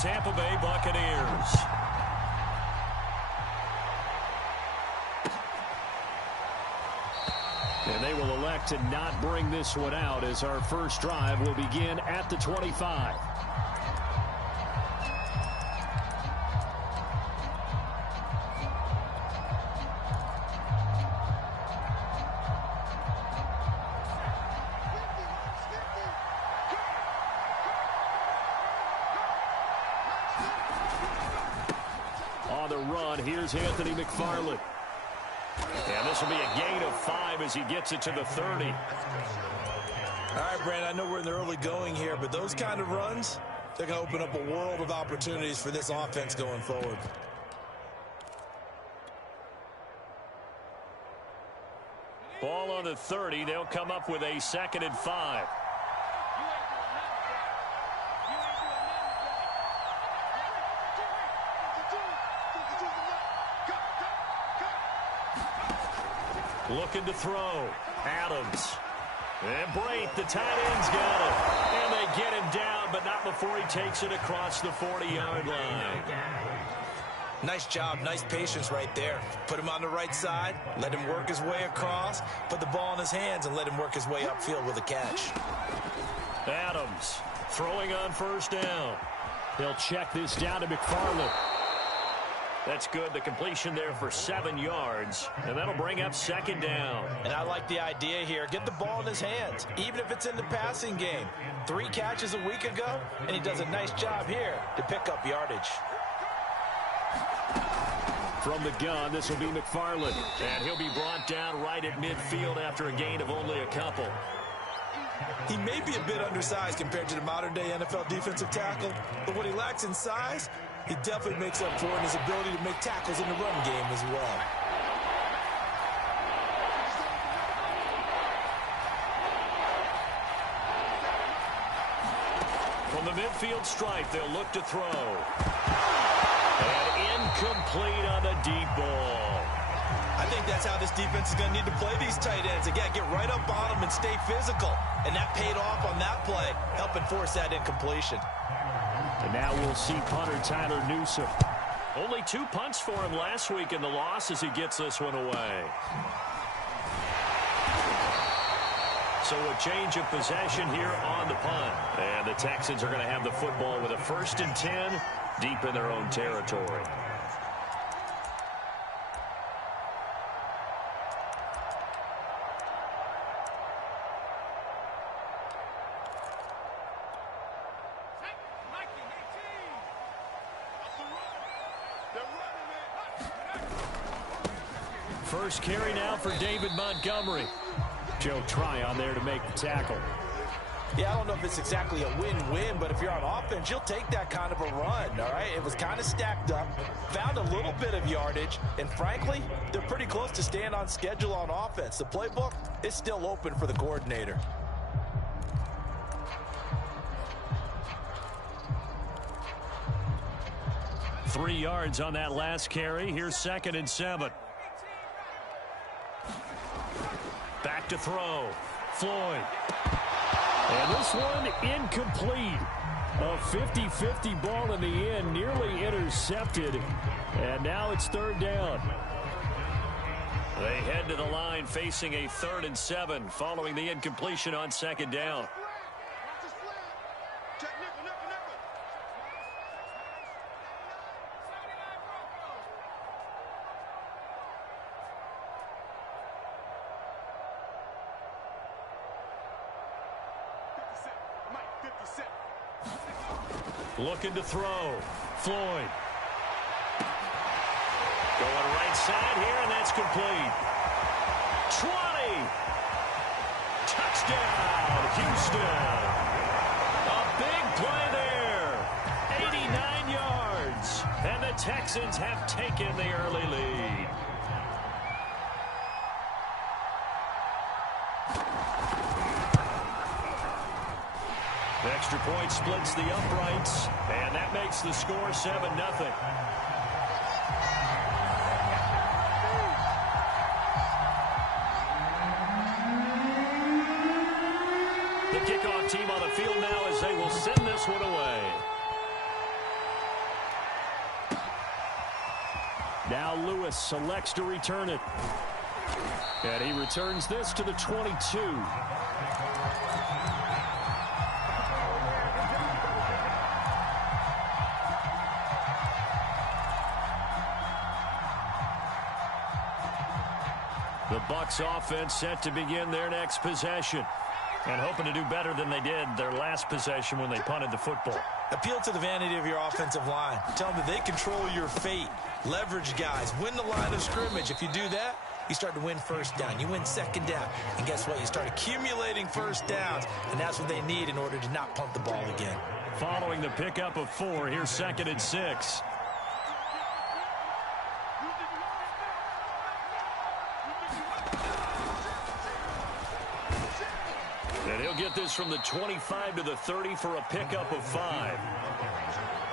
Tampa Bay Buccaneers. And they will elect to not bring this one out as our first drive will begin at the 25. On the run, here's Anthony McFarland. And this will be a gain of 5 as he gets it to the 30. All right, Brandon, I know we're in the early going here, but those kind of runs, they're going to open up a world of opportunities for this offense going forward. Ball on the 30. They'll come up with a 2nd and 5. Looking to throw. Adams. And Brate, the tight end's got it. And they get him down, but not before he takes it across the 40-yard line. Nice job, nice patience right there. Put him on the right side, let him work his way across, put the ball in his hands, and let him work his way upfield with a catch. Adams throwing on 1st down. They'll check this down to McFarland. That's good. The completion there for 7 yards, and that'll bring up 2nd down. And I like the idea here. Get the ball in his hands, even if it's in the passing game. 3 catches a week ago, and he does a nice job here to pick up yardage. From the gun, this will be McFarland, and he'll be brought down right at midfield after a gain of only a couple. He may be a bit undersized compared to the modern-day NFL defensive tackle, but what he lacks in size, he definitely makes up for in his ability to make tackles in the run game as well. From the midfield stripe, they'll look to throw. And incomplete on the deep ball. I think that's how this defense is going to need to play these tight ends. Again, get right up on them and stay physical. And that paid off on that play, helping force that incompletion. And now we'll see punter Tyler Newsome. Only 2 punts for him last week in the loss as he gets this one away. So a change of possession here on the punt. And the Texans are going to have the football with a 1st and 10 deep in their own territory. First carry now for David Montgomery. Joe Tryon there to make the tackle. Yeah, I don't know if it's exactly a win-win, but if you're on offense, you'll take that kind of a run, all right? It was kind of stacked up, found a little bit of yardage, and frankly, they're pretty close to staying on schedule on offense. The playbook is still open for the coordinator. Three yards on that last carry. Here's 2nd and 7. Back to throw. Floyd. And this one incomplete. A 50-50 ball in the end, nearly intercepted. And now it's 3rd down. They head to the line facing a 3rd and 7 following the incompletion on 2nd down. Looking to throw. Floyd. Going right side here, and that's complete. 20. Touchdown, Houston. A big play there. 89 yards. And the Texans have taken the early lead. The extra point splits the uprights, and that makes the score 7-0. The kickoff team on the field now as they will send this one away. Now Lewis selects to return it. And he returns this to the 22. The Bucs offense set to begin their next possession. And hoping to do better than they did their last possession when they punted the football. Appeal to the vanity of your offensive line. Tell them that they control your fate. Leverage guys. Win the line of scrimmage. If you do that, you start to win first down. You win second down. And guess what? You start accumulating first downs. And that's what they need in order to not punt the ball again. Following the pickup of 4, here's 2nd and 6. And he'll get this from the 25 to the 30 for a pickup of 5.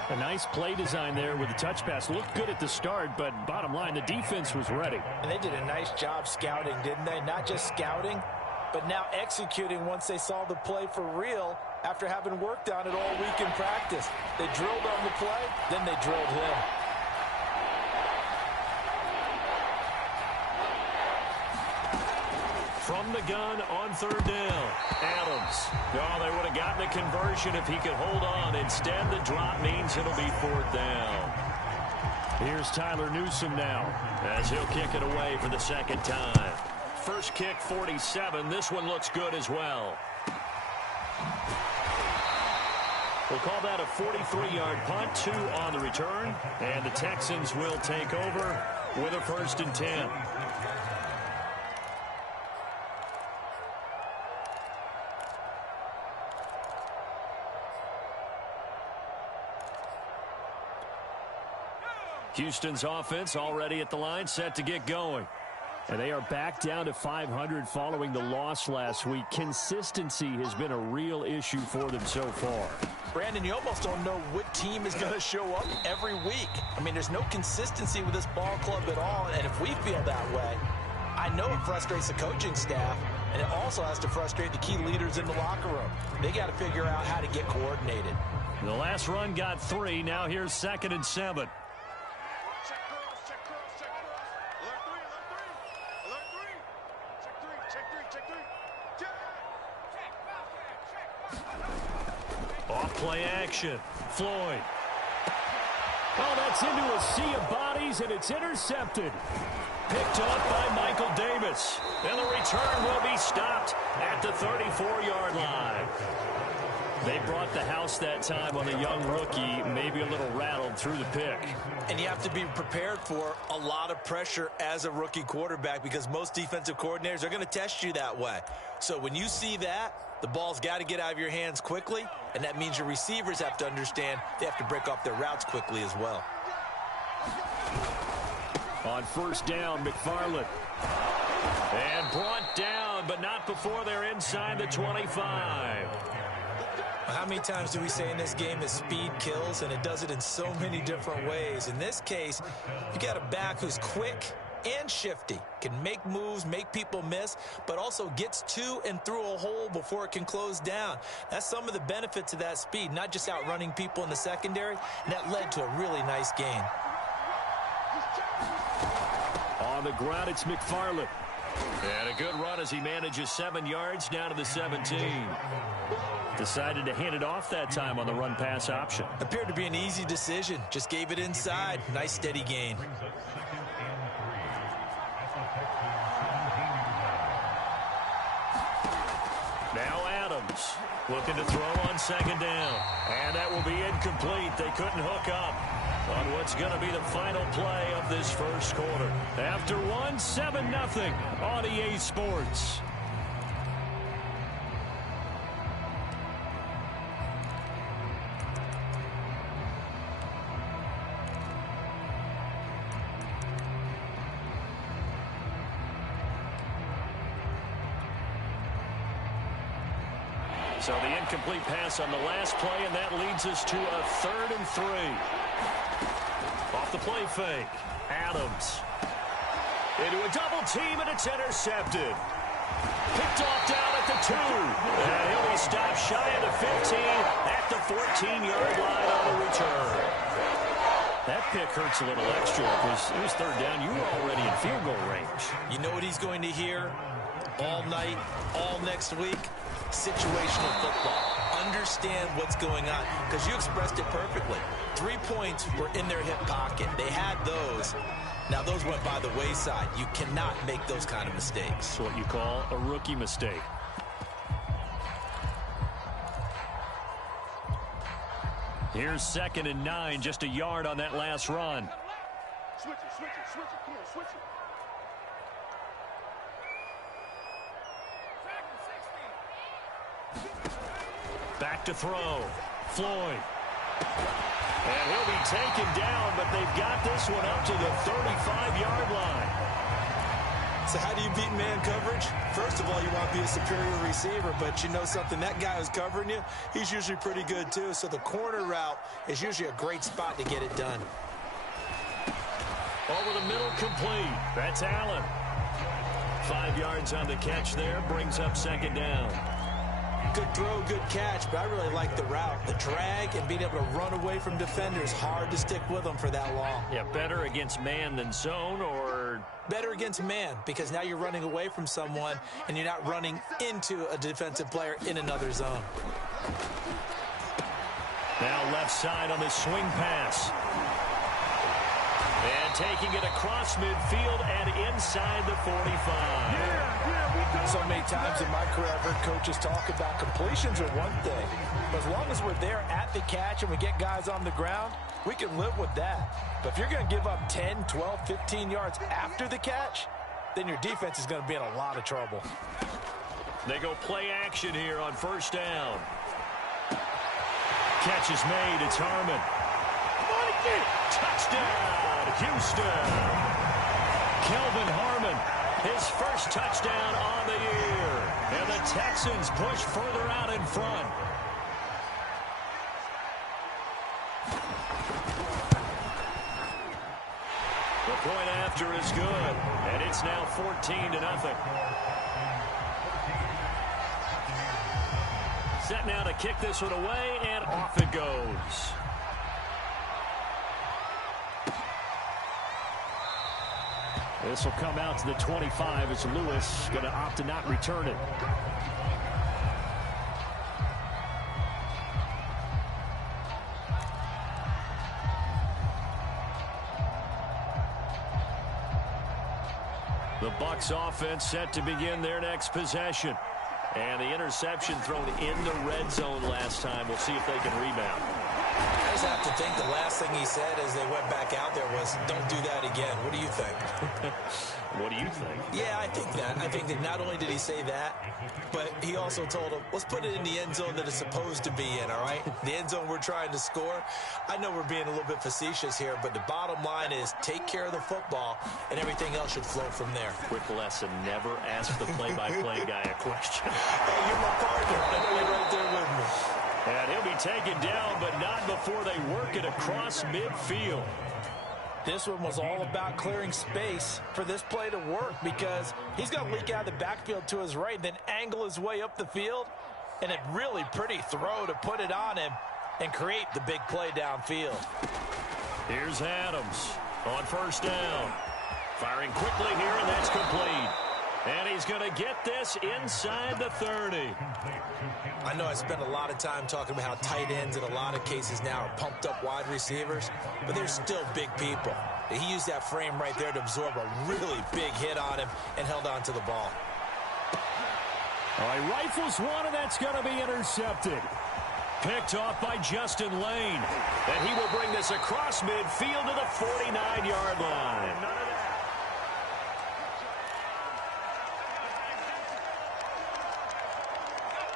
A nice play design there with the touch pass. Looked good at the start, but bottom line, the defense was ready. And they did a nice job scouting, didn't they? Not just scouting, but now executing once they saw the play for real after having worked on it all week in practice. They drilled on the play, then they drilled him. From the gun on 3rd down, Adams. Oh, they would have gotten the conversion if he could hold on. Instead, the drop means it'll be 4th down. Here's Tyler Newsome now as he'll kick it away for the 2nd time. First kick, 47. This one looks good as well. We'll call that a 43-yard punt, 2 on the return. And the Texans will take over with a 1st and 10. Houston's offense already at the line, set to get going. And they are back down to 500 following the loss last week. Consistency has been a real issue for them so far. Brandon, you almost don't know what team is going to show up every week. I mean, there's no consistency with this ball club at all, and if we feel that way, I know it frustrates the coaching staff, and it also has to frustrate the key leaders in the locker room. They got to figure out how to get coordinated. The last run got 3. Now here's 2nd and 7. Off-play action. Floyd. Oh, that's into a sea of bodies, and it's intercepted. Picked up by Michael Davis. And the return will be stopped at the 34-yard line. They brought the house that time on a young rookie, maybe a little rattled through the pick. And you have to be prepared for a lot of pressure as a rookie quarterback because most defensive coordinators are going to test you that way. So when you see that, the ball's got to get out of your hands quickly, and that means your receivers have to understand they have to break off their routes quickly as well. On 1st down, McFarland. And brought down, but not before they're inside the 25. How many times do we say in this game that speed kills, and it does it in so many different ways? In this case, you got a back who's quick and shifty, can make moves, make people miss, but also gets to and through a hole before it can close down. That's some of the benefits of that speed, not just outrunning people in the secondary, and that led to a really nice gain. On the ground, it's McFarland. And a good run as he manages 7 yards down to the 17. Decided to hand it off that time on the run-pass option. Appeared to be an easy decision. Just gave it inside. Nice steady gain. Now Adams looking to throw on 2nd down. And that will be incomplete. They couldn't hook up on what's going to be the final play of this first quarter. After 7-0 on EA Sports. So the incomplete pass on the last play, and that leads us to a 3rd and 3. Off the play fake, Adams. Into a double team, and it's intercepted. Picked off down at the 2. And he'll be stopped shy of the 15 at the 14-yard line on the return. That pick hurts a little extra because it was third down. You were already in field goal range. You know what he's going to hear all night, all next week? Situational football. Understand what's going on, because you expressed it perfectly. 3 points were in their hip pocket. They had those. Now, those went by the wayside. You cannot make those kind of mistakes. That's what you call a rookie mistake. Here's 2nd and 9, just a yard on that last run. Switch it, switch it, switch it. Come on, switch it. Back to throw. Floyd. And he'll be taken down, but they've got this one up to the 35-yard line. So how do you beat man coverage? First of all, you want to be a superior receiver, but you know something, that guy who's covering you, he's usually pretty good too. So the corner route is usually a great spot to get it done. Over the middle, complete. That's Allen. 5 yards on the catch there, brings up 2nd down. Good throw, good catch, but I really like the route. The drag and being able to run away from defenders, hard to stick with them for that long. Yeah, better against man than zone, or better against man, because now you're running away from someone and you're not running into a defensive player in another zone. Now left side on the swing pass. And taking it across midfield and inside the 45. So many times in my career, I've heard coaches talk about completions are one thing. But as long as we're there at the catch and we get guys on the ground, we can live with that. But if you're going to give up 10, 12, 15 yards after the catch, then your defense is going to be in a lot of trouble. They go play action here on 1st down. Catch is made. It's Harmon. Touchdown, Houston. Kelvin Harmon, his first touchdown on the year. And the Texans push further out in front. The point after is good, and it's now 14-0. Set now to kick this one away, and off it goes. This will come out to the 25 as Lewis going to opt to not return it. The Bucs offense set to begin their next possession. And the interception thrown in the red zone last time. We'll see if they can rebound. I just have to think the last thing he said as they went back out there was, don't do that again. What do you think? What do you think? Yeah, I think that. I think that not only did he say that, but he also told him, let's put it in the end zone that it's supposed to be in, all right? The end zone we're trying to score. I know we're being a little bit facetious here, but the bottom line is take care of the football, and everything else should flow from there. Quick lesson, never ask the play-by-play guy a question. Hey, you're my partner. I know you're right there with me. And he'll be taken down, but not before they work it across midfield. This one was all about clearing space for this play to work, because he's going to leak out of the backfield to his right, then angle his way up the field, and a really pretty throw to put it on him and create the big play downfield. Here's Adams on 1st down. Firing quickly here, and that's complete. And he's going to get this inside the 30. I know I spent a lot of time talking about how tight ends in a lot of cases now are pumped up wide receivers, but they're still big people. He used that frame right there to absorb a really big hit on him and held on to the ball. All right, rifles one, and that's going to be intercepted. Picked off by Justin Lane. And he will bring this across midfield to the 49-yard line.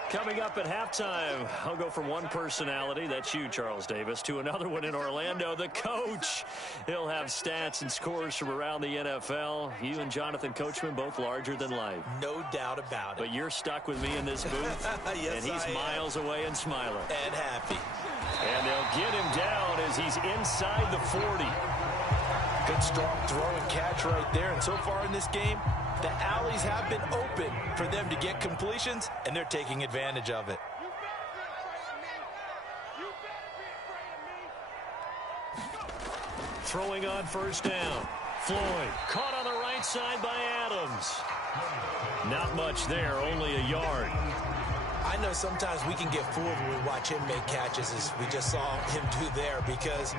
Coming up at halftime, I'll go from one personality, that's you, Charles Davis, to another one in Orlando, the coach. He'll have stats and scores from around the NFL. You and Jonathan Coachman, both larger than life. No doubt about it. But you're stuck with me in this booth, yes, and he's miles away and smiling. And happy. And they'll get him down as he's inside the 40. Good strong throw and catch right there. And so far in this game, the alleys have been open for them to get completions, and they're taking advantage of it. throwing on first down. Floyd caught on the right side by Adams. Not much there, only a yard. I know sometimes we can get fooled when we watch him make catches, as we just saw him do there, because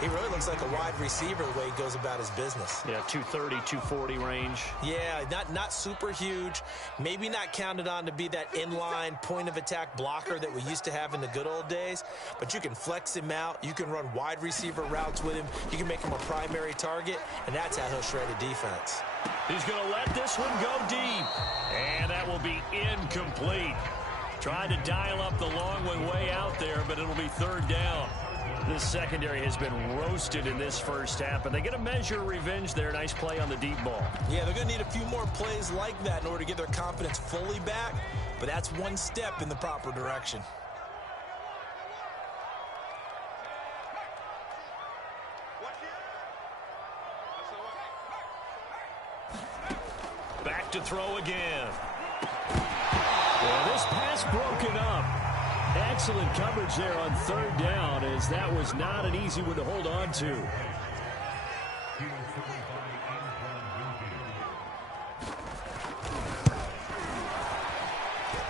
he really looks like a wide receiver the way he goes about his business. Yeah, 230, 240 range. Yeah, not super huge. Maybe not counted on to be that inline point-of-attack blocker that we used to have in the good old days, but you can flex him out. You can run wide receiver routes with him. You can make him a primary target, and that's how he'll shred a defense. He's going to let this one go deep, and that will be incomplete. Tried to dial up the long one way out there, but it'll be third down. This secondary has been roasted in this first half, and they get a measure of revenge there. Nice play on the deep ball. Yeah, they're going to need a few more plays like that in order to get their confidence fully back, but that's one step in the proper direction. Back to throw again. Well, this pass broken up. Excellent coverage there on third down, as that was not an easy one to hold on to.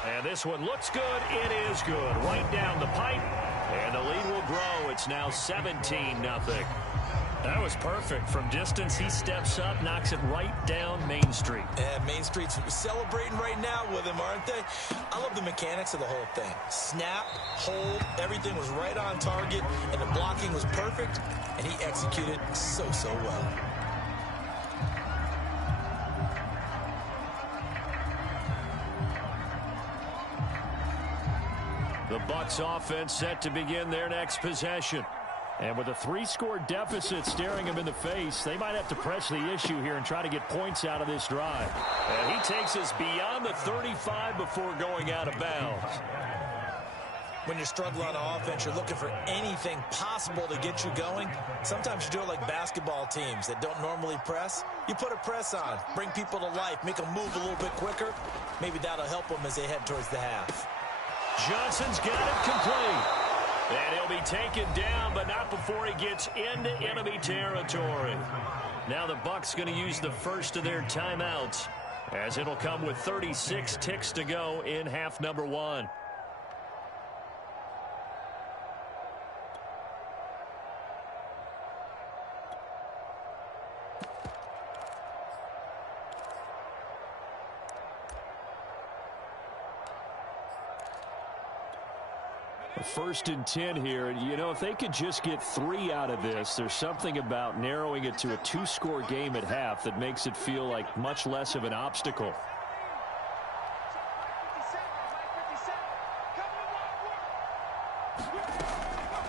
And this one looks good. It is good. Right down the pipe, and the lead will grow. It's now 17-0. That was perfect. From distance, he steps up, knocks it right down Main Street. And Main Street's celebrating right now with him, aren't they? I love the mechanics of the whole thing. Snap, hold, everything was right on target, and the blocking was perfect, and he executed so well. The Bucs offense set to begin their next possession. And with a 3-score deficit staring him in the face, they might have to press the issue here and try to get points out of this drive. And he takes us beyond the 35 before going out of bounds. When you're struggling on offense, you're looking for anything possible to get you going. Sometimes you do it like basketball teams that don't normally press. You put a press on, bring people to life, make them move a little bit quicker. Maybe that'll help them as they head towards the half. Johnson's got it complete. And he'll be taken down, but not before he gets into enemy territory. Now the Bucs going to use the first of their timeouts, as it'll come with 36 ticks to go in half number 1. First and 10 here, and you know, if they could just get 3 out of this, there's something about narrowing it to a 2-score game at half that makes it feel like much less of an obstacle.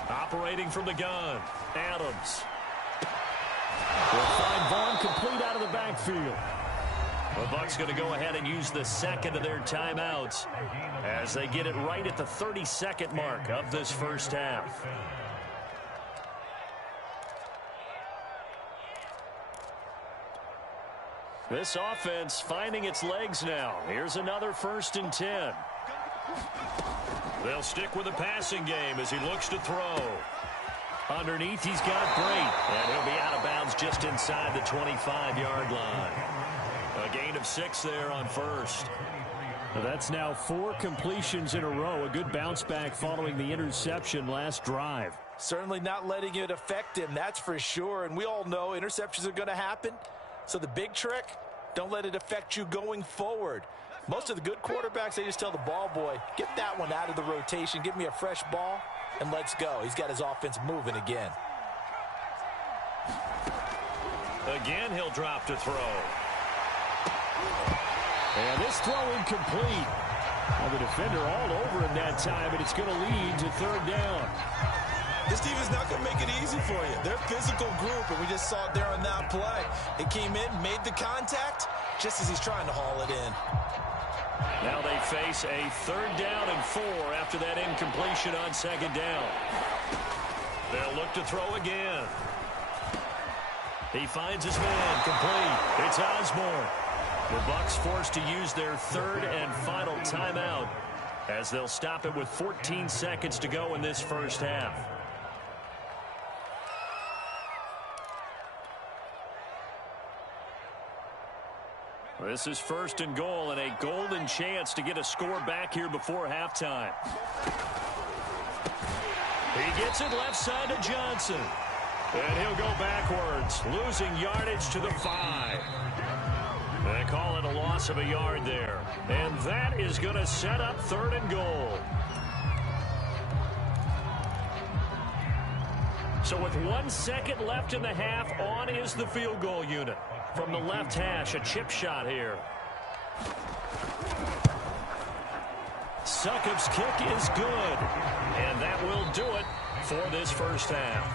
Operating from the gun, Adams. Will find Vaughn complete out of the backfield. The Bucs going to go ahead and use the second of their timeouts as they get it right at the 32nd mark of this first half. This offense finding its legs now. Here's another 1st and 10. They'll stick with the passing game as he looks to throw. Underneath, he's got Great, and he'll be out of bounds just inside the 25-yard line. A gain of 6 there on first. That's now 4 completions in a row. A good bounce back following the interception last drive. Certainly not letting it affect him, that's for sure. And we all know interceptions are going to happen. So the big trick, don't let it affect you going forward. Most of the good quarterbacks, they just tell the ball boy, get that one out of the rotation, give me a fresh ball, and let's go. He's got his offense moving again. Again, he'll drop to throw. And this throw incomplete. Well, the defender all over him that time, and it's going to lead to third down. This team is not going to make it easy for you. They're a physical group, and we just saw it there on that play. It came in, made the contact, just as he's trying to haul it in. Now they face a 3rd down and 4 after that incompletion on 2nd down. They'll look to throw again. He finds his man complete. It's Osborne. The Bucs forced to use their 3rd and final timeout as they'll stop it with 14 seconds to go in this first half. This is 1st and goal and a golden chance to get a score back here before halftime. He gets it left side to Johnson. And he'll go backwards, losing yardage to the 5. They call it a loss of a yard there. And that is going to set up 3rd and goal. So with 1 second left in the half, on is the field goal unit. From the left hash, a chip shot here. Succop's kick is good. And that will do it for this first half.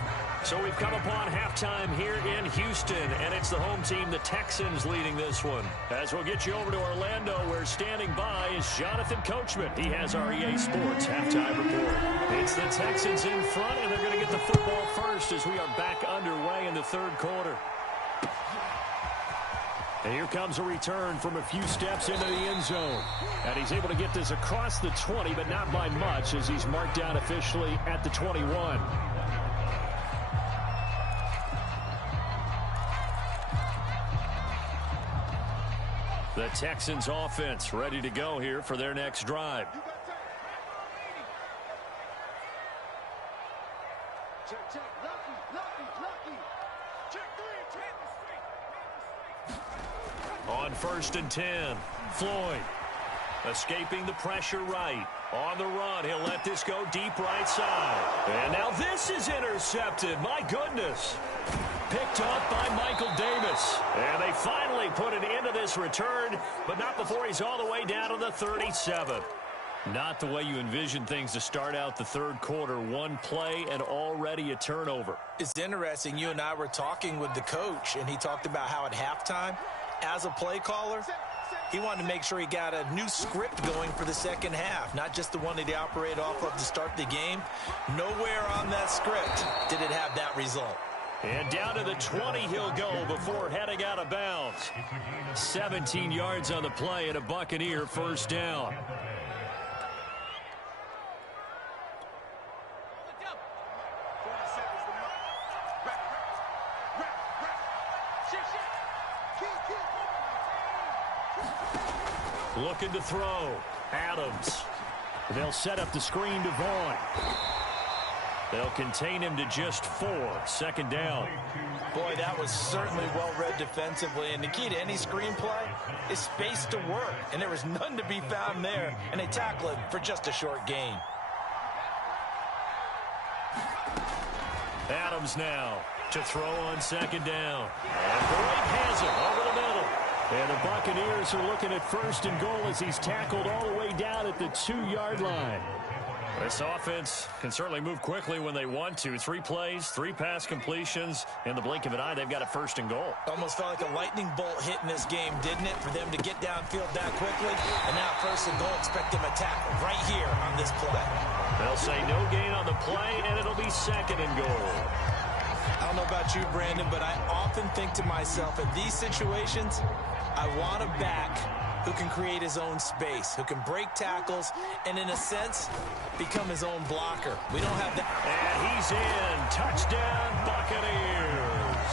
So we've come upon halftime here in Houston, and it's the home team, the Texans, leading this one. As we'll get you over to Orlando, where standing by is Jonathan Coachman. He has our EA Sports halftime report. It's the Texans in front, and they're going to get the football first as we are back underway in the 3rd quarter. And here comes a return from a few steps into the end zone. And he's able to get this across the 20, but not by much, as he's marked down officially at the 21. The Texans offense ready to go here for their next drive. On 1st and 10, Floyd escaping the pressure right. On the run, he'll let this go deep right side. And now this is intercepted. My goodness. Picked up by Michael Davis. And they finally put an end to this return, but not before he's all the way down to the 37. Not the way you envision things to start out the 3rd quarter. 1 play and already a turnover. It's interesting. You and I were talking with the coach, and he talked about how at halftime, as a play caller, he wanted to make sure he got a new script going for the second half, not just the one that he operated off of to start the game. Nowhere on that script did it have that result. And down to the 20 he'll go before heading out of bounds. 17 yards on the play and a Buccaneer first down. Looking to throw. Adams. They'll set up the screen to Vaughn. They'll contain him to just 4. 2nd down. Boy, that was certainly well-read defensively. And the key to any screenplay is space to work. And there was none to be found there. And they tackle him for just a short gain. Adams now to throw on 2nd down. And Boyd has it over the middle. And the Buccaneers are looking at 1st and goal as he's tackled all the way down at the 2-yard line. This offense can certainly move quickly when they want to. 3 plays, 3 pass completions. In the blink of an eye, they've got a 1st and goal. Almost felt like a lightning bolt hit in this game, didn't it, for them to get downfield that quickly? And now 1st and goal, expect them to tackle right here on this play. They'll say no gain on the play, and it'll be 2nd and goal. I don't know about you, Brandon, but I often think to myself, in these situations, I want a back who can create his own space, who can break tackles, and in a sense, become his own blocker. We don't have that. And he's in. Touchdown, Buccaneers.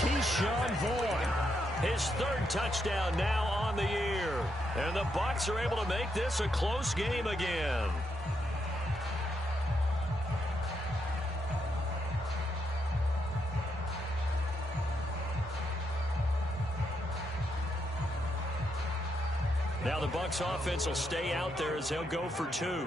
Keyshawn Vaughn, his 3rd touchdown now on the year. And the Bucs are able to make this a close game again. Now the Bucs offense will stay out there as they'll go for 2.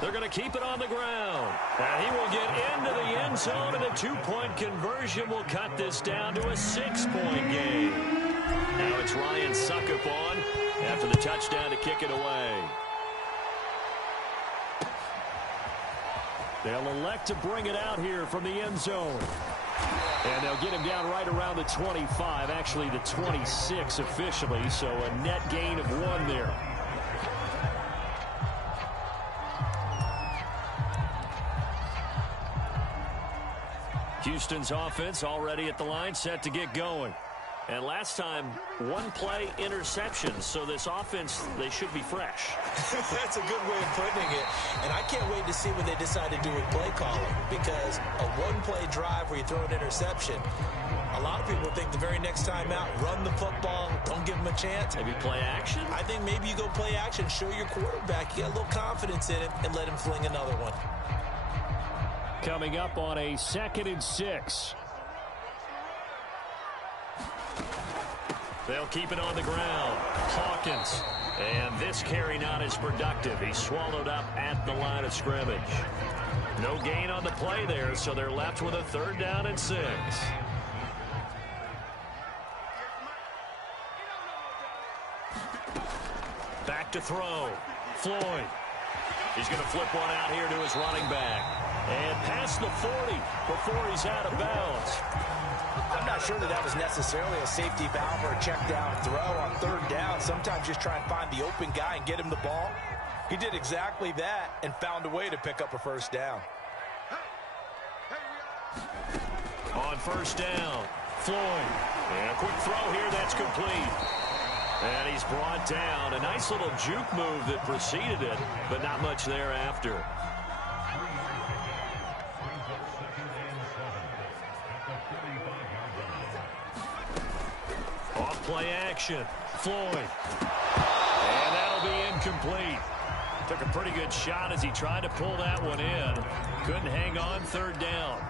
They're going to keep it on the ground. And he will get into the end zone, and the 2-point conversion will cut this down to a 6-point game. Now it's Ryan Succop on after the touchdown to kick it away. They'll elect to bring it out here from the end zone. And they'll get him down right around the 25, actually the 26 officially, so a net gain of 1 there. Houston's offense already at the line, set to get going. And last time, one play interception. So this offense, they should be fresh. That's a good way of putting it. And I can't wait to see what they decide to do with play calling, because a one-play drive where you throw an interception, a lot of people think the very next time out, run the football, don't give them a chance. Maybe play action? I think maybe you go play action, show your quarterback you got a little confidence in him, and let him fling another one. Coming up on a 2nd and 6. They'll keep it on the ground. Hawkins. And this carry not as productive. He's swallowed up at the line of scrimmage. No gain on the play there, so they're left with a 3rd down and 6. Back to throw. Floyd. He's going to flip one out here to his running back. And past the 40 before he's out of bounds. I'm not sure that was necessarily a safety valve or a check down throw on 3rd down. Sometimes just try and find the open guy and get him the ball. He did exactly that and found a way to pick up a 1st down. On 1st down, Floyd. And a quick throw here that's complete. And he's brought down. A nice little juke move that preceded it, but not much thereafter. Off play action. Floyd. And that'll be incomplete. Took a pretty good shot as he tried to pull that one in. Couldn't hang on 3rd down.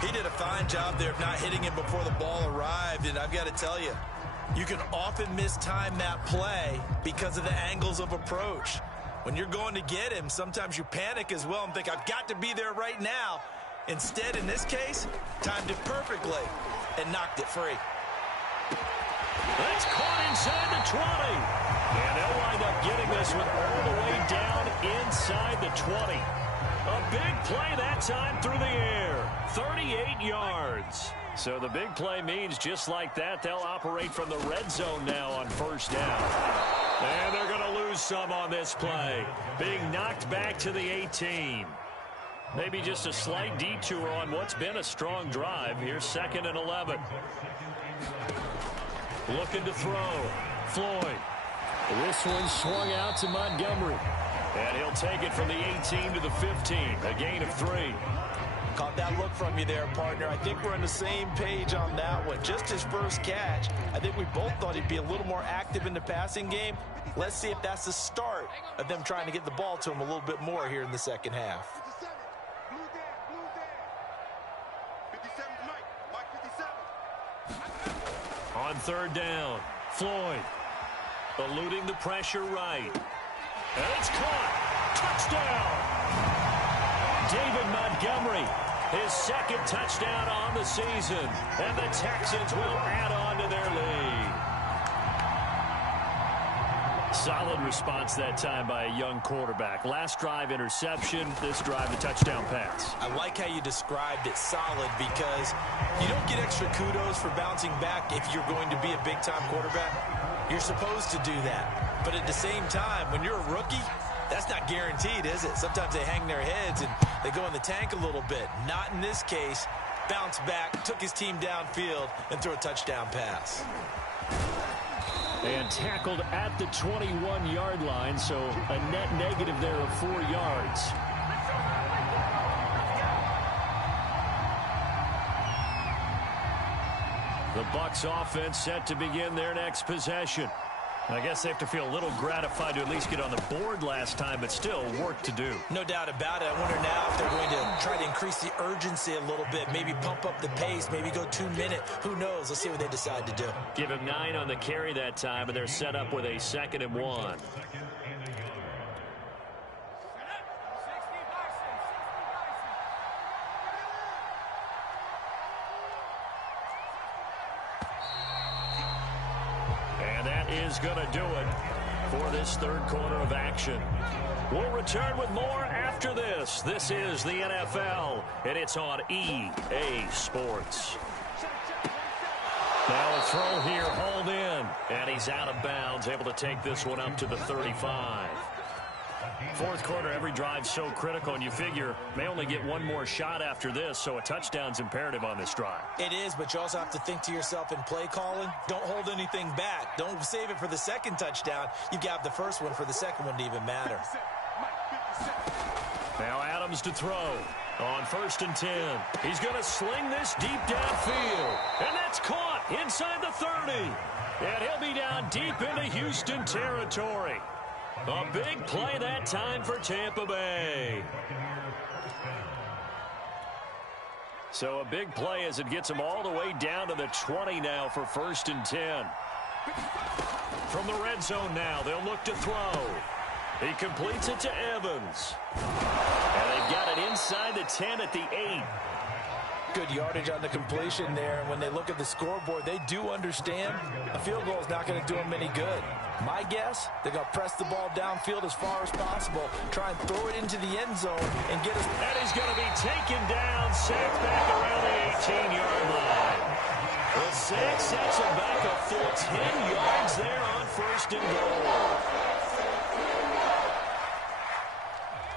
He did a fine job there of not hitting him before the ball arrived, and I've got to tell you, you can often mistime that play because of the angles of approach. When you're going to get him, sometimes you panic as well and think, I've got to be there right now. Instead, in this case, timed it perfectly and knocked it free. That's caught inside the 20. And they'll wind up getting this one all the way down inside the 20. A big play that time through the air. 38 yards. So the big play means just like that, they'll operate from the red zone now on 1st down. And they're going to lose some on this play. Being knocked back to the 18. Maybe just a slight detour on what's been a strong drive. Here's 2nd and 11. Looking to throw. Floyd. This one swung out to Montgomery. And he'll take it from the 18 to the 15. A gain of 3. Caught that look from you there, partner. I think we're on the same page on that one. Just his first catch. I think we both thought he'd be a little more active in the passing game. Let's see if that's the start of them trying to get the ball to him a little bit more here in the 2nd half. 57 tonight. Mike 57. On 3rd down, Floyd. Eluding the pressure right. And it's caught. Touchdown. David Montgomery, his 2nd touchdown on the season. And the Texans will add on to their lead. Solid response that time by a young quarterback. Last drive interception, this drive a touchdown pass. I like how you described it, solid, because you don't get extra kudos for bouncing back if you're going to be a big-time quarterback. You're supposed to do that. But at the same time, when you're a rookie, that's not guaranteed, is it? Sometimes they hang their heads and they go in the tank a little bit. Not in this case. Bounced back, took his team downfield, and threw a touchdown pass. And tackled at the 21-yard line, so a net negative there of 4 yards. The Bucs offense set to begin their next possession. I guess they have to feel a little gratified to at least get on the board last time, but still work to do. No doubt about it. I wonder now if they're going to try to increase the urgency a little bit, maybe pump up the pace, maybe go 2 minute. Who knows? Let's see what they decide to do. Give him 9 on the carry that time, and they're set up with a 2nd and 1. Is going to do it for this 3rd quarter of action. We'll return with more after this. This is the NFL, and it's on EA Sports. Now a throw here, hauled in, and he's out of bounds, able to take this one up to the 35. Fourth quarter, every drive so critical, and you figure may only get one more shot after this, so a touchdown's imperative on this drive. It is, but you also have to think to yourself in play calling, don't hold anything back. Don't save it for the second touchdown. You got the first one for the second one to even matter. Now Adams to throw on 1st and 10. He's going to sling this deep downfield, and that's caught inside the 30. And he'll be down deep into Houston territory. A big play that time for Tampa Bay. So a big play as it gets them all the way down to the 20 now for 1st and 10. From the red zone now, they'll look to throw. He completes it to Evans. And they've got it inside the 10 at the 8. Good yardage on the completion there. And when they look at the scoreboard, they do understand a field goal is not going to do them any good. My guess, they're going to press the ball downfield as far as possible, try and throw it into the end zone and get us. And he's going to be taken down, sacked back around the 18-yard line. The sack sets him back a full 10 yards there on 1st and goal.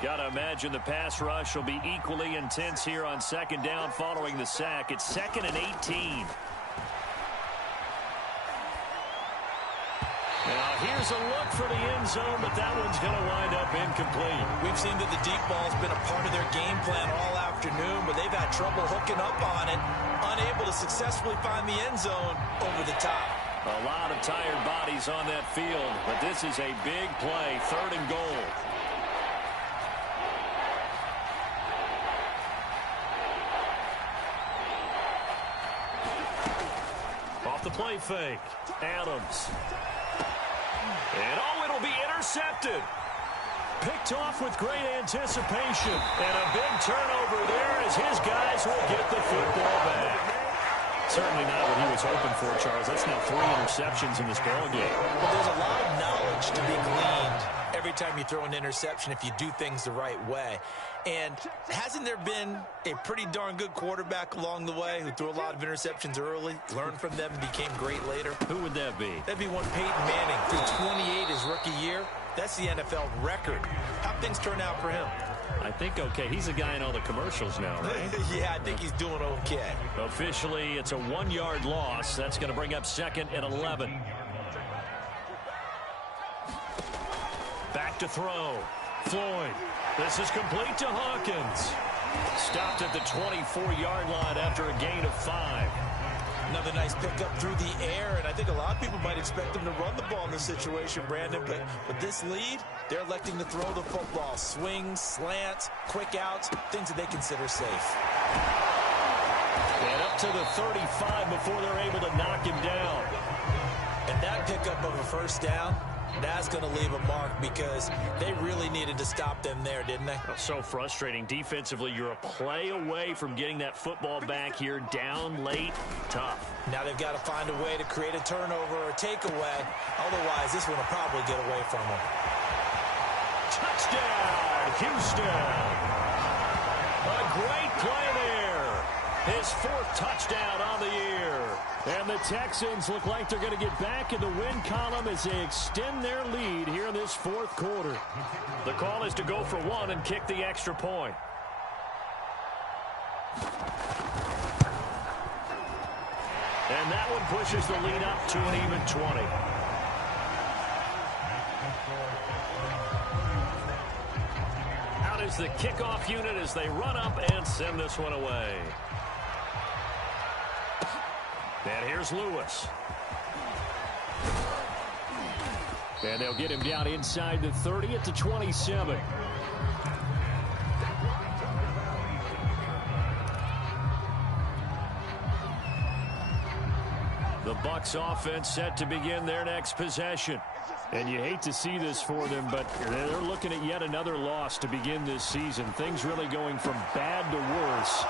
Got to imagine the pass rush will be equally intense here on 2nd down following the sack. It's 2nd and 18. Now here's a look for the end zone, but that one's going to wind up incomplete. We've seen that the deep ball's been a part of their game plan all afternoon, but they've had trouble hooking up on it, unable to successfully find the end zone over the top. A lot of tired bodies on that field, but this is a big play, 3rd and goal. Off the play fake, Adams. And it'll be intercepted. Picked off with great anticipation. And a big turnover there as his guys will get the football back. Certainly not what he was hoping for, Charles. That's now 3 interceptions in this ball game. But there's a lot of knowledge to be gleaned every time you throw an interception if you do things the right way. And hasn't there been a pretty darn good quarterback along the way who threw a lot of interceptions early, learned from them, and became great later? Who would that be? That'd be one Peyton Manning. Threw 28 his rookie year. That's the NFL record. How'd things turn out for him? I think okay. He's a guy in all the commercials now, right? Yeah, I think he's doing okay. Officially, it's a 1-yard loss. That's going to bring up 2nd and 11. Back to throw. Floyd. This is complete to Hawkins. Stopped at the 24-yard line after a gain of 5. Another nice pickup through the air, and I think a lot of people might expect them to run the ball in this situation, Brandon, but with this lead, they're electing to throw the football. Swings, slants, quick outs, things that they consider safe. And up to the 35 before they're able to knock him down. And that pickup of a 1st down, that's going to leave a mark because they really needed to stop them there, didn't they? So frustrating. Defensively, you're a play away from getting that football back here down late. Tough. Now they've got to find a way to create a turnover or a takeaway. Otherwise, this one will probably get away from them. Touchdown, Houston. A great play there. His 4th touchdown on the year. And the Texans look like they're going to get back in the win column as they extend their lead here in this 4th quarter. The call is to go for 1 and kick the extra point. And that one pushes the lead up to an even 20. Out is the kickoff unit as they run up and send this one away. And here's Lewis. And they'll get him down inside the 30 at the 27. The Bucs offense set to begin their next possession. And you hate to see this for them, but they're looking at yet another loss to begin this season. Things really going from bad to worse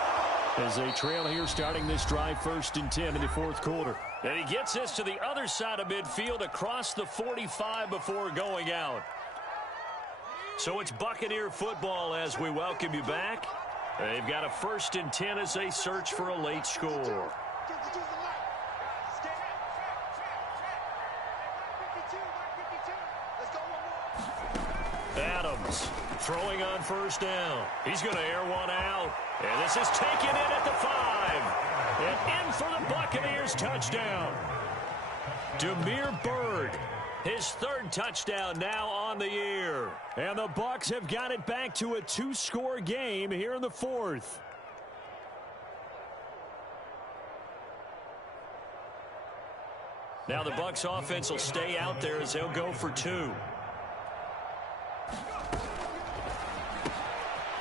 as they trail here starting this drive 1st and 10 in the 4th quarter. And he gets this to the other side of midfield across the 45 before going out. So it's Buccaneer football as we welcome you back. They've got a 1st and 10 as they search for a late score. Adams throwing on first down. He's going to air one out. And this is taken in at the 5. And in for the Buccaneers touchdown. Damiere Byrd, his 3rd touchdown now on the year. And the Bucs have got it back to a 2-score game here in the 4th. Now the Bucs offense will stay out there as they'll go for 2.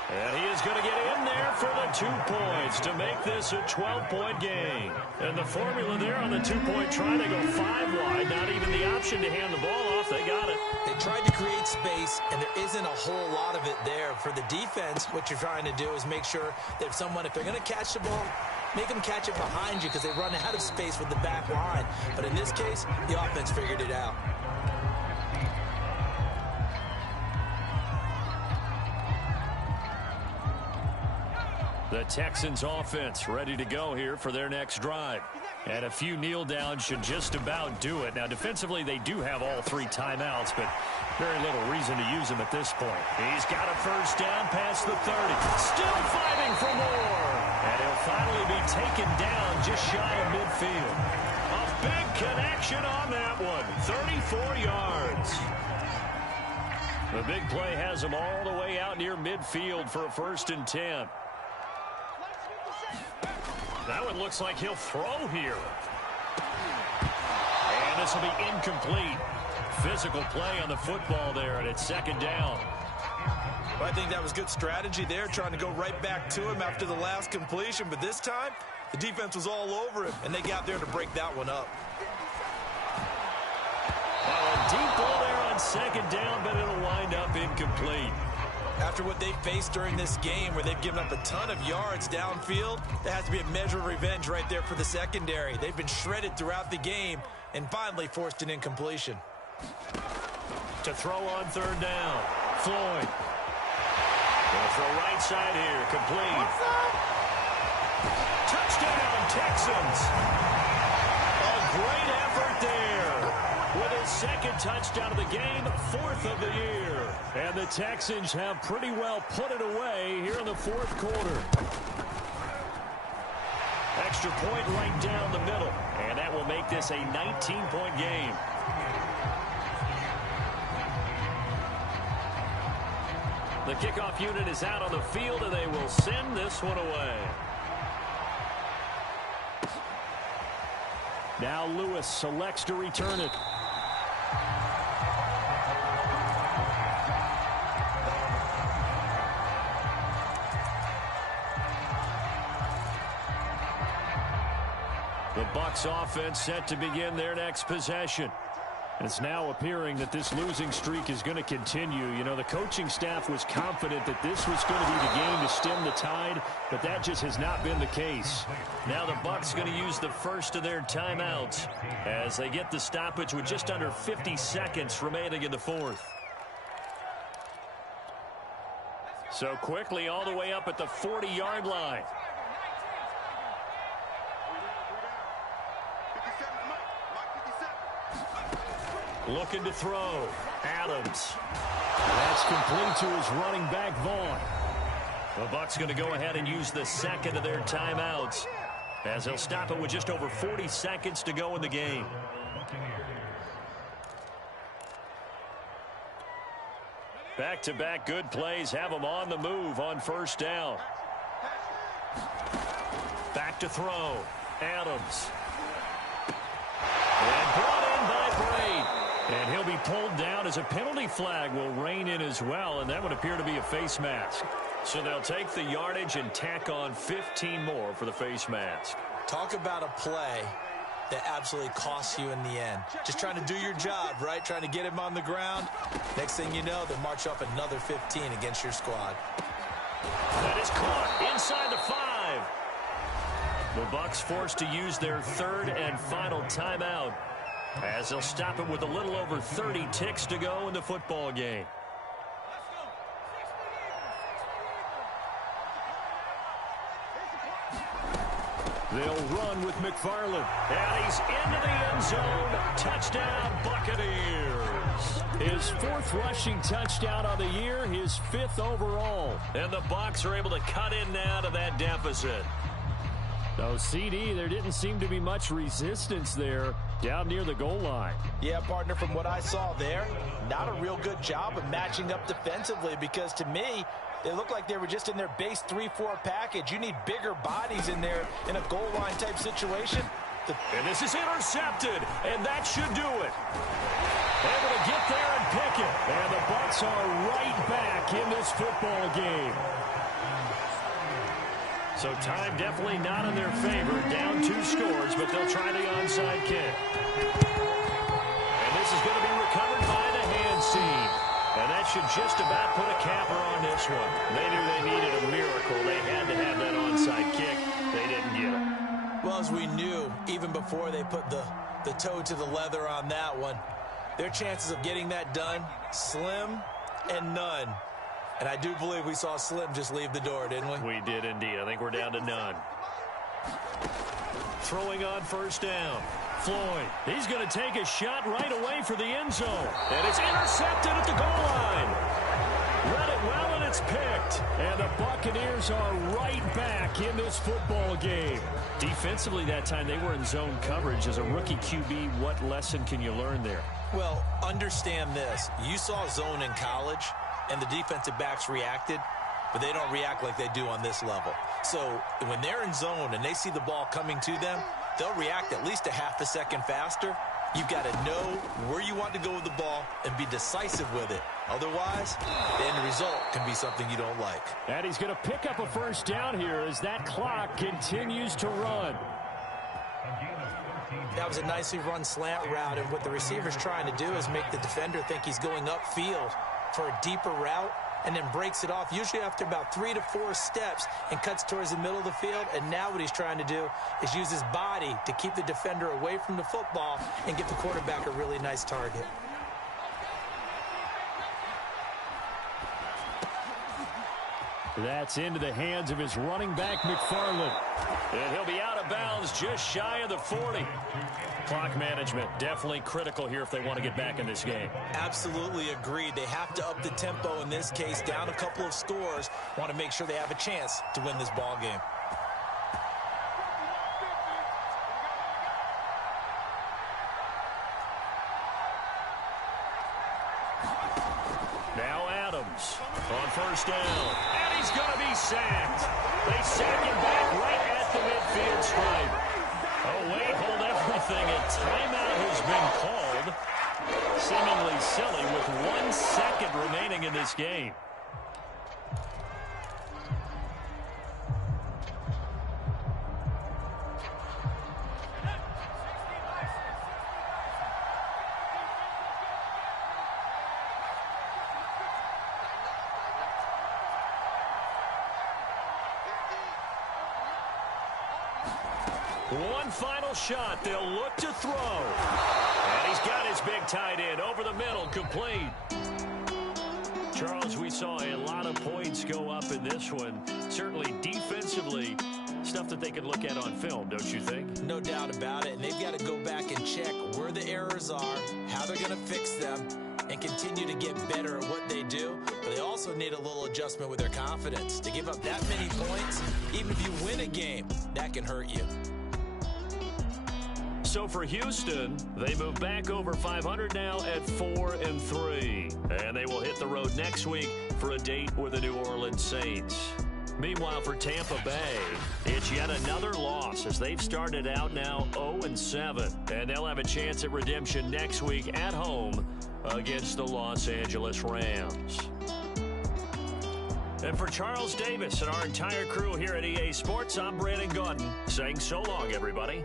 And he is going to get in there for the 2 points to make this a 12-point game. And the formula there on the 2-point try, they go 5 wide. Not even the option to hand the ball off. They got it. They tried to create space, and there isn't a whole lot of it there. For the defense, what you're trying to do is make sure that if they're going to catch the ball, make them catch it behind you because they run out of space with the back line. But in this case, the offense figured it out. The Texans offense ready to go here for their next drive. And a few kneel downs should just about do it. Now, defensively, they do have all 3 timeouts, but very little reason to use them at this point. He's got a first down past the 30. Still fighting for more. And he'll finally be taken down just shy of midfield. A big connection on that one. 34 yards. The big play has him all the way out near midfield for a 1st and 10. That one looks like he'll throw here. And this will be incomplete. Physical play on the football there, and it's 2nd down. Well, I think that was good strategy there, trying to go right back to him after the last completion. But this time, the defense was all over him, and they got there to break that one up. A deep ball there on 2nd down, but it'll wind up incomplete. After what they faced during this game where they've given up a ton of yards downfield, there has to be a measure of revenge right there for the secondary. They've been shredded throughout the game and finally forced an incompletion. To throw on 3rd down, Floyd. Gonna throw right side here, complete. Touchdown, Texans. A great effort there. With his 2nd touchdown of the game, 4th of the year. And the Texans have pretty well put it away here in the 4th quarter. Extra point right down the middle. And that will make this a 19-point game. The kickoff unit is out on the field, and they will send this one away. Now Lewis selects to return it. The Bucs offense set to begin their next possession. It's now appearing that this losing streak is going to continue. You know, the coaching staff was confident that this was going to be the game to stem the tide, but that just has not been the case. Now the Bucs going to use the first of their timeouts as they get the stoppage with just under 50 seconds remaining in the 4th. So quickly all the way up at the 40-yard line. Looking to throw. Adams. That's complete to his running back, Vaughn. The Bucs going to go ahead and use the 2nd of their timeouts as they'll stop it with just over 40 seconds to go in the game. Back-to-back good plays have them on the move on 1st down. Back to throw. Adams. And brought in by Braid. And he'll be pulled down as a penalty flag will rein in as well, and that would appear to be a face mask. So they'll take the yardage and tack on 15 more for the face mask. Talk about a play that absolutely costs you in the end. Just trying to do your job, right? Trying to get him on the ground. Next thing you know, they'll march up another 15 against your squad. That is caught inside the 5. The Bucs forced to use their 3rd and final timeout as they'll stop it with a little over 30 ticks to go in the football game. They'll run with McFarland. And he's into the end zone. Touchdown, Buccaneers. His 4th rushing touchdown on the year, his 5th overall. And the Bucs are able to cut in now to that deficit. So, CD, there didn't seem to be much resistance there down near the goal line. Yeah, partner, from what I saw there, not a real good job of matching up defensively, because to me, they looked like they were just in their base 3-4 package. You need bigger bodies in there in a goal line type situation. And this is intercepted, and that should do it. Able to get there and pick it. And the Bucs are right back in this football game. So time definitely not in their favor. Down 2 scores, but they'll try the onside kick. And this is going to be recovered by the hands team. And that should just about put a capper on this one. They knew they needed a miracle. They had to have that onside kick. They didn't get it. Well, as we knew, even before they put the toe to the leather on that one, their chances of getting that done, slim and none. And I do believe we saw Slim just leave the door, didn't we? We did indeed. I think we're down to none. Throwing on first down. Floyd, he's going to take a shot right away for the end zone. And it's intercepted at the goal line. Read it well, and it's picked. And the Buccaneers are right back in this football game. Defensively that time, they were in zone coverage. As a rookie QB, what lesson can you learn there? Well, understand this. You saw zone in college, and the defensive backs reacted, but they don't react like they do on this level. So when they're in zone and they see the ball coming to them, they'll react at least a half a second faster. You've got to know where you want to go with the ball and be decisive with it. Otherwise, the end result can be something you don't like. And he's going to pick up a first down here as that clock continues to run. That was a nicely run slant route, and what the receiver's trying to do is make the defender think he's going upfield for a deeper route, and then breaks it off, usually after about 3 to 4 steps, and cuts towards the middle of the field. And now what he's trying to do is use his body to keep the defender away from the football and give the quarterback a really nice target. That's into the hands of his running back, McFarland. And he'll be out of bounds just shy of the 40. Clock management definitely critical here if they want to get back in this game. Absolutely agreed. They have to up the tempo in this case, down a couple of scores. Want to make sure they have a chance to win this ball game. Now Adams on first down. And he's going to be sacked. They sack him back right at the midfield stripe. Oh, wait, hold everything. A timeout has been called. Seemingly silly with 1 second remaining in this game. One final shot. They'll look to throw. And he's got his big tight end over the middle, complete. Charles, we saw a lot of points go up in this one. Certainly defensively, stuff that they could look at on film, don't you think? No doubt about it. And they've got to go back and check where the errors are, how they're going to fix them, and continue to get better at what they do. But they also need a little adjustment with their confidence. To give up that many points, even if you win a game, that can hurt you. So for Houston, they move back over 500 now at 4-3. And they will hit the road next week for a date with the New Orleans Saints. Meanwhile, for Tampa Bay, it's yet another loss as they've started out now 0-7. And they'll have a chance at redemption next week at home against the Los Angeles Rams. And for Charles Davis and our entire crew here at EA Sports, I'm Brandon Gaudin saying so long, everybody.